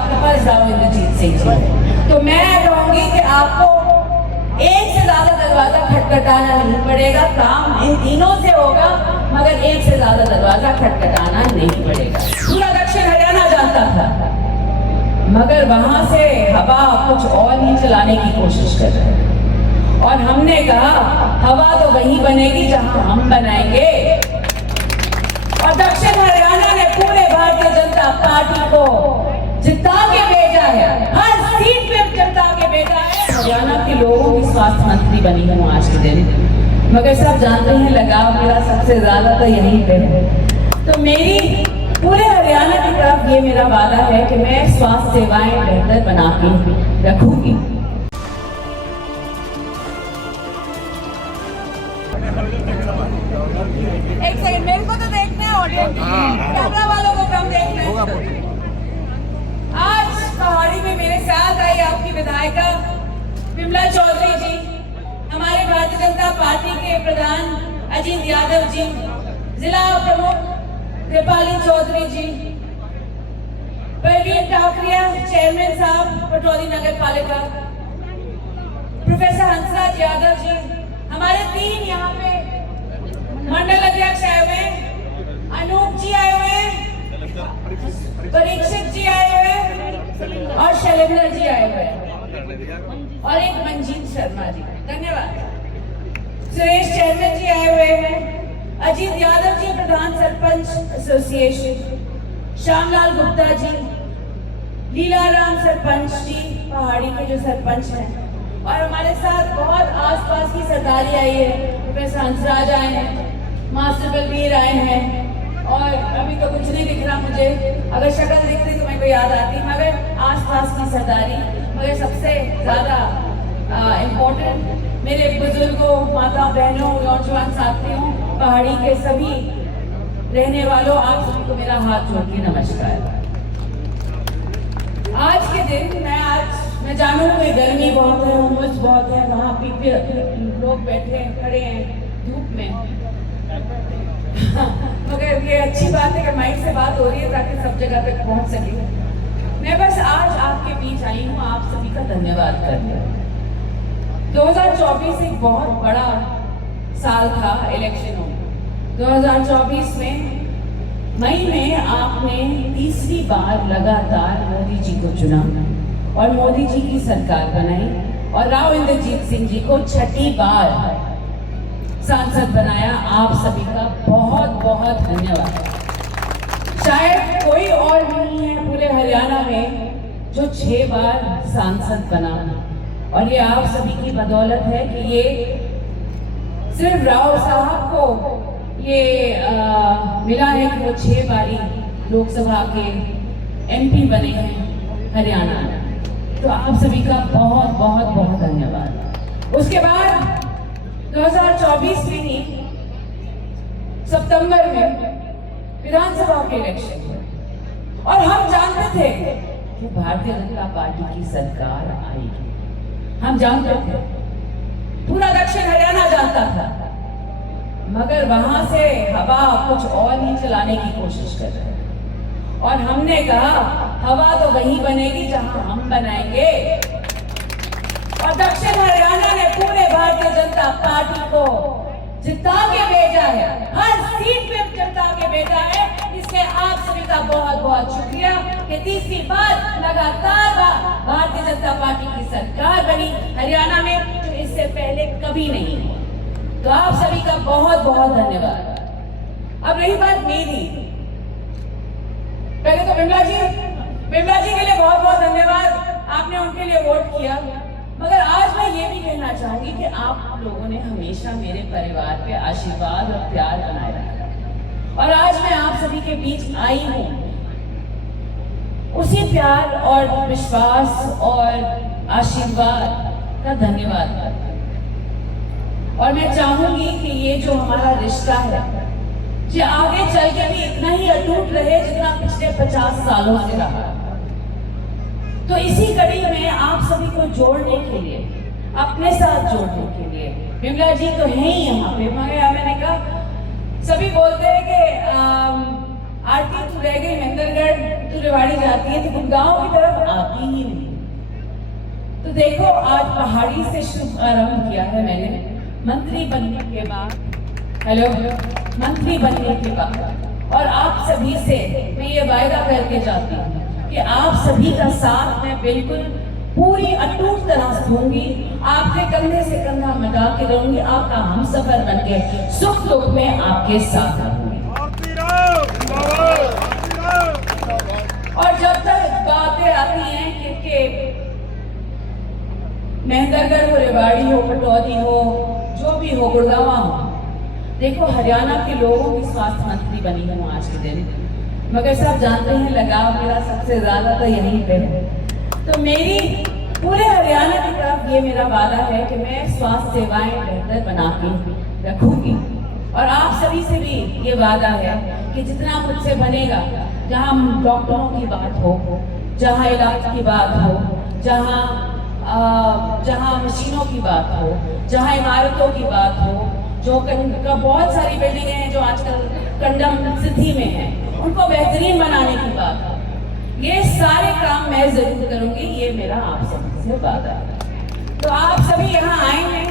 आपके पास राव इंद्रजीत सिंह जी है। तो मैं कहूंगी कि आपको एक से ज्यादा दरवाजा खटखटाना नहीं पड़ेगा, काम इन तीनों से होगा, मगर एक से ज्यादा दरवाजा खटखटाना नहीं पड़ेगा। पूरा दक्षिण हरियाणा जानता था, मगर वहां से हवा कुछ और ही चलाने की कोशिश कर रहे हैं। और हमने कहा हवा तो वही बनेगी जहां हम बनाएंगे। और दक्षिण हरियाणा ने पूरे भारतीय जनता पार्टी को जिता के भेजा है, हर सीट पे जिता के भेजा है। हरियाणा के लोगों की स्वास्थ्य मंत्री बनी हूँ आज के दिन, मगर सब जानते हैं लगाव मेरा सबसे ज्यादा तो यहीं पे है। तो मेरी पूरे हरियाणा की तरफ ये मेरा वादा है कि मैं स्वास्थ्य सेवाएं बेहतर बना के रखूंगी। एक सेकंड, मेरे को तो देखना है, ऑडियंस कैमरा वालों को कम देखना है। आज पहाड़ी में मेरे साथ आई आपकी विधायिका विमला चौधरी जी, हमारे भारतीय जनता पार्टी के प्रधान अजीत यादव जी, जिला प्रमुख कृपाली चौधरी जी, परवीन टाकरिया चेयरमैन साहब पटौदी नगर पालिका, प्रोफेसर हंसराज यादव जी, हमारे 3 यहाँ पे मंडल अध्यक्ष आए हुए, अनूप जी आए हुए, परीक्षित जी आए हुए और शैलेंद्र जी आए हुए और एक मंजीत शर्मा जी, धन्यवाद। सुरेश चेयरमैन जी आए हुए हैं, अजीत यादव जी प्रधान सरपंच एसोसिएशन, श्यामलाल गुप्ता जी, लीलाराम सरपंच जी पहाड़ी के जो सरपंच हैं, और हमारे साथ बहुत आसपास की सरदारी आई है, प्रोफेसर हंसराज आए हैं, मास्टर बलवीर आए हैं, और अभी तो कुछ नहीं दिख रहा मुझे, अगर शक्ल दिखती तो मेरे को याद आती, मगर आसपास की सरदारी। मगर सबसे ज्यादा इम्पोर्टेंट मेरे बुजुर्गों, माता बहनों, नौजवान साथियों, पहाड़ी के सभी रहने वालों, आप सभी को मेरा हाथ जोड़ के नमस्कार। आज के दिन मैं जानू कि गर्मी बहुत है, उमस बहुत है, वहाँ पीछे लोग बैठे हैं, खड़े हैं धूप में मगर ये अच्छी बात है कि माइक से बात हो रही है ताकि सब जगह तक पहुँच सके। मैं बस आज आपके बीच आई हूँ आप सभी का धन्यवाद करने। 2024 एक बहुत बड़ा साल था इलेक्शनों। 2024 में मई में आपने तीसरी बार लगातार मोदी जी को चुना और मोदी जी की सरकार बनाई और राव इंद्रजीत सिंह जी को छठी बार सांसद बनाया। आप सभी का बहुत बहुत धन्यवाद। शायद कोई और नहीं है पूरे हरियाणा में जो 6 बार सांसद बना, और ये आप सभी की बदौलत है कि ये सिर्फ राव साहब को ये मिला है कि वो 6 बारी लोकसभा के MP बने हैं हरियाणा में। तो आप सभी का बहुत बहुत बहुत धन्यवाद। उसके बाद 2024 में ही सितंबर में विधानसभा के इलेक्शन हुए और हम जानते थे कि भारतीय जनता पार्टी की सरकार आएगी। हम जानते थे, पूरा दक्षिण हरियाणा जानता था, मगर वहां से हवा कुछ और ही चलाने की कोशिश कर रहे हैं। और हमने कहा हवा तो वही बनेगी जहां हम बनाएंगे। और दक्षिण हरियाणा ने पूरे भारतीय जनता पार्टी को जिता के भेजा है, हर सीट पे जिता के भेजा है। इसलिए आप सभी का बहुत बहुत शुक्रिया कि तीसरी बार लगातार भारतीय जनता पार्टी की सरकार बनी हरियाणा में, जो इससे पहले कभी नहीं हुआ। तो आप सभी का बहुत बहुत धन्यवाद। अब रही बात मेरी, पहले तो विमला जी के लिए बहुत बहुत धन्यवाद, आपने उनके लिए वोट किया। मगर आज मैं ये भी कहना चाहूंगी कि आप लोगों ने हमेशा मेरे परिवार पे आशीर्वाद और प्यार बनाए रखा, और आज मैं आप सभी के बीच आई हूँ उसी प्यार और विश्वास और आशीर्वाद का धन्यवाद करती हूँ। और मैं चाहूंगी कि ये जो हमारा रिश्ता है ये आगे चल के भी इतना ही अटूट रहे जितना पिछले 50 सालों से रहा। तो इसी कड़ी में आप सभी को जोड़ने के लिए, अपने साथ जोड़ने के लिए, विमला जी तो है ही यहाँ पे, मगर मैंने कहा सभी बोलते हैं कि आरती तू रह गई महेंद्रगढ़, तू रेवाड़ी जाती है तो गुड़गांव की तरफ आती ही नहीं। तो देखो आज पहाड़ी से शुभ आरंभ किया है मैंने मंत्री बनने के बाद, मंत्री बनने के बाद, और आप सभी से मैं ये वायदा करके जाती हूँ कि आप सभी का साथ मैं बिल्कुल पूरी अटूट तरह से दूंगी, आपके कंधे से कंधा मिला के रहूंगी, आपका हम सफर बन के सुख दुख में आपके साथ रहूंगी। और जब तक बातें आती हैं कि मेहंदरगढ़ हो, रेवाड़ी हो, पटौदी हो, जो भी हो, गुड़गांव हो, देखो हरियाणा के लोगों की स्वास्थ्य मंत्री बनी हूँ आज के दिन, मगर सब जानते हैं लगाव मेरा सबसे ज्यादा तो यहीं पे है। तो मेरी पूरे हरियाणा की तरफ ये मेरा वादा है कि मैं स्वास्थ्य सेवाएं बेहतर बना के रखूंगी, और आप सभी से भी ये वादा है कि जितना मुझसे बनेगा, जहाँ डॉक्टरों की बात हो, जहाँ इलाज की बात हो, जहाँ मशीनों की बात हो, जहाँ इमारतों की बात हो, जो बहुत सारी बिल्डिंगें हैं जो आजकल कंडम स्थिति में हैं, उनको बेहतरीन बनाने की बात हो, ये सारे काम मैं जरूर करूंगी, ये मेरा आप सभी से वादा है। तो आप सभी यहाँ आए हैं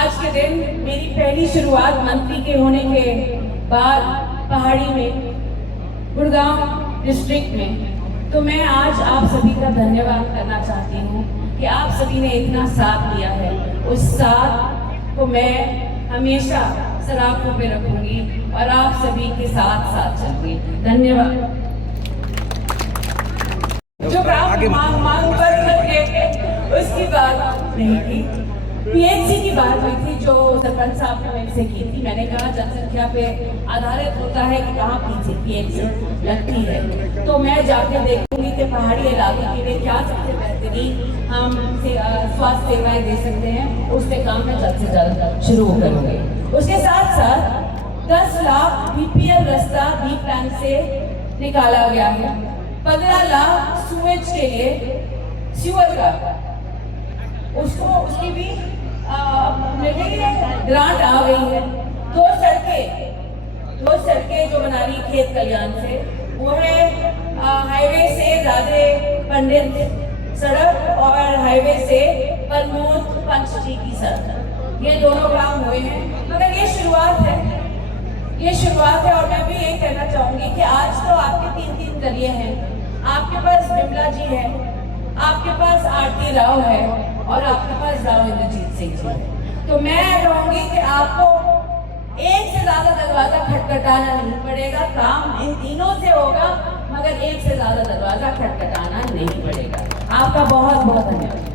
आज के दिन, मेरी पहली शुरुआत मंत्री के होने के बाद पहाड़ी में, गुड़गांव डिस्ट्रिक्ट में। तो मैं आज आप सभी का धन्यवाद करना चाहती हूँ कि आप सभी ने इतना साथ दिया है, उस साथ को मैं हमेशा सराखों पे रखूंगी और आप सभी के साथ साथ चलूंगी। धन्यवाद। जो मांग उसकी बात नहीं थी, पीएचसी की बात हुई थी जो सरपंच साहब ने मेरे से की थी। मैंने कहा जनसंख्या पे आधारित होता है कि कहाँ पीएचसी लगती है, तो मैं जाके देखूंगी कि पहाड़ी इलाके के लिए क्या सबसे बेहतरीन हम स्वास्थ्य सेवाएं दे सकते हैं, उस पे काम मैं जल्द से जल्द शुरू करूंगी। उसके साथ साथ 10 लाख बीपीएल रास्ता बी प्लान से निकाला गया है, 15 लाख सूएज के लिए सीवर का, उसकी भी ग्रांट आ गई है। 2 सड़कें जो बना रही खेत कल्याण से, वो है हाईवे से राधे पंडित सड़क और हाईवे से प्रमोद पंचजी की सड़क, ये दोनों काम हुए हैं, मगर ये शुरुआत है। और मैं भी यही कहना चाहूंगी कि आज तो आपके 3 जरिए हैं, आपके पास बिमला जी है, आपके पास आरती राव है और आपके पास राव इंद्रजीत सिंह जी है। तो मैं कहूंगी कि आपको एक से ज्यादा दरवाजा खटखटाना नहीं पड़ेगा, काम इन तीनों से होगा, मगर एक से ज्यादा दरवाजा खटखटाना नहीं पड़ेगा। आपका बहुत बहुत धन्यवाद।